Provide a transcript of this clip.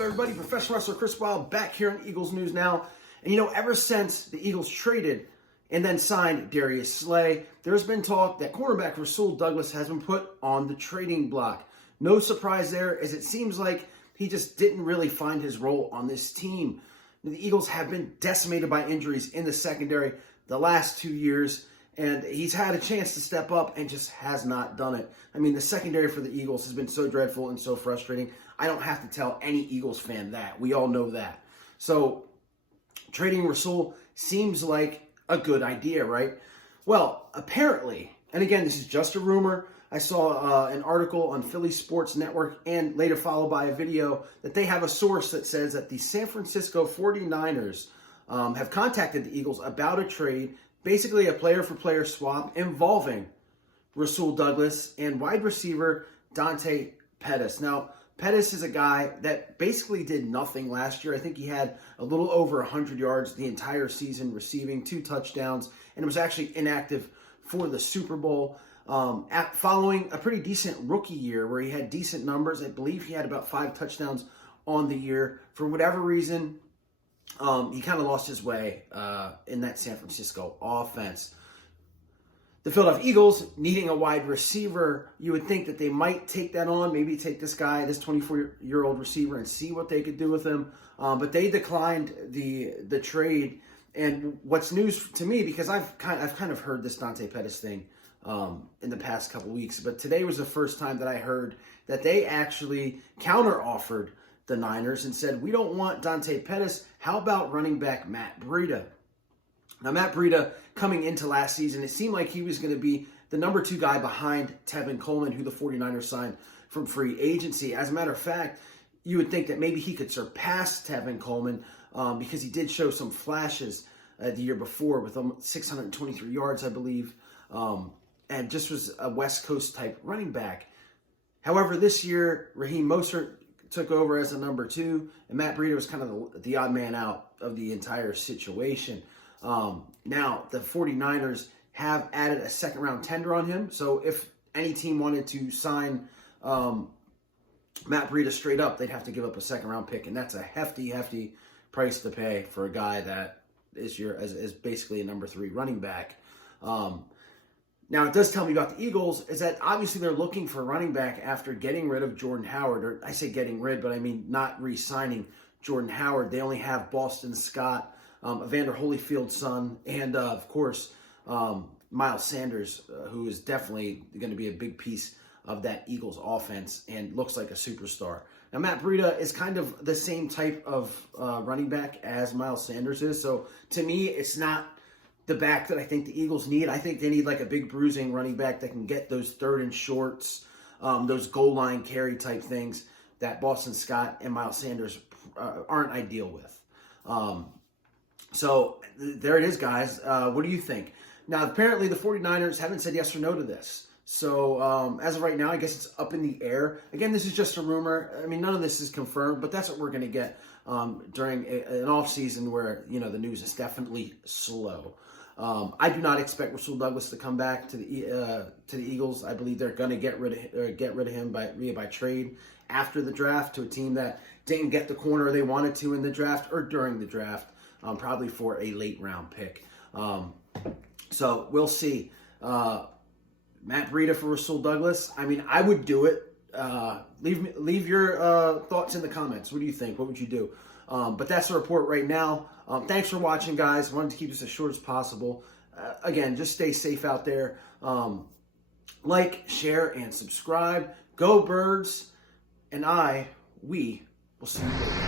up, everybody? Professional wrestler Chris Wilde back here on Eagles News Now. And ever since the Eagles traded and then signed Darius Slay, there's been talk that cornerback Rasul Douglas has been put on the trading block. No surprise there, as it seems like he just didn't really find his role on this team. The Eagles have been decimated by injuries in the secondary the last 2 years, and he's had a chance to step up and just has not done it. I mean, the secondary for the Eagles has been so dreadful and so frustrating. I don't have to tell any Eagles fan that. We all know that. So trading Rasul seems like a good idea, right? Well, apparently, and again, this is just a rumor. I saw an article on Philly Sports Network and later followed by a video that they have a source that says that the San Francisco 49ers have contacted the Eagles about a trade, basically a player-for-player swap involving Rasul Douglas and wide receiver Dante Pettis. Now, Pettis is a guy that basically did nothing last year. I think he had a little over 100 yards the entire season receiving, 2 touchdowns, and was actually inactive for the Super Bowl. Following a pretty decent rookie year where he had decent numbers. I believe he had about 5 touchdowns on the year. For whatever reason, he kind of lost his way in that San Francisco offense. The Philadelphia Eagles needing a wide receiver, you would think that they might take that on, maybe take this guy, this 24-year-old receiver, and see what they could do with him. But they declined the trade. And what's news to me, because I've kind of heard this Dante Pettis thing in the past couple weeks, but today was the first time that I heard that they actually counter-offered the Niners and said, we don't want Dante Pettis. How about running back Matt Breida? Now, Matt Breida, coming into last season, it seemed like he was going to be the number 2 guy behind Tevin Coleman, who the 49ers signed from free agency. As a matter of fact, you would think that maybe he could surpass Tevin Coleman because he did show some flashes the year before with 623 yards, I believe, and just was a West Coast type running back. However, this year, Raheem Mostert took over as a number 2, and Matt Breida was kind of the odd man out of the entire situation. Now, the 49ers have added a second-round tender on him, so if any team wanted to sign Matt Breida straight up, they'd have to give up a second-round pick, and that's a hefty, hefty price to pay for a guy that is basically a number 3 running back. Now, it does tell me about the Eagles is that obviously they're looking for a running back after getting rid of Jordan Howard. Or I say getting rid, but I mean not re-signing Jordan Howard. They only have Boston Scott, Evander Holyfield's son, and of course, Miles Sanders, who is definitely going to be a big piece of that Eagles offense and looks like a superstar. Now, Matt Breida is kind of the same type of running back as Miles Sanders is. So to me, it's not the back that I think the Eagles need. I think they need like a big bruising running back that can get those 3rd and shorts, those goal line carry type things that Boston Scott and Miles Sanders aren't ideal with. So there it is, guys. What do you think? Now, apparently the 49ers haven't said yes or no to this. So as of right now, I guess it's up in the air. Again, this is just a rumor. I mean, none of this is confirmed, but that's what we're going to get during an off season where, the news is definitely slow. I do not expect Rasul Douglas to come back to the Eagles. I believe they're going to get rid of him by trade after the draft to a team that didn't get the corner they wanted to in the draft or during the draft, probably for a late round pick. So we'll see. Matt Breida for Rasul Douglas. I mean, I would do it. Leave your thoughts in the comments. What do you think? What would you do? But that's the report right now. Thanks for watching, guys. Wanted to keep this as short as possible. Again, just stay safe out there. Like, share, and subscribe. Go Birds. And we will see you later.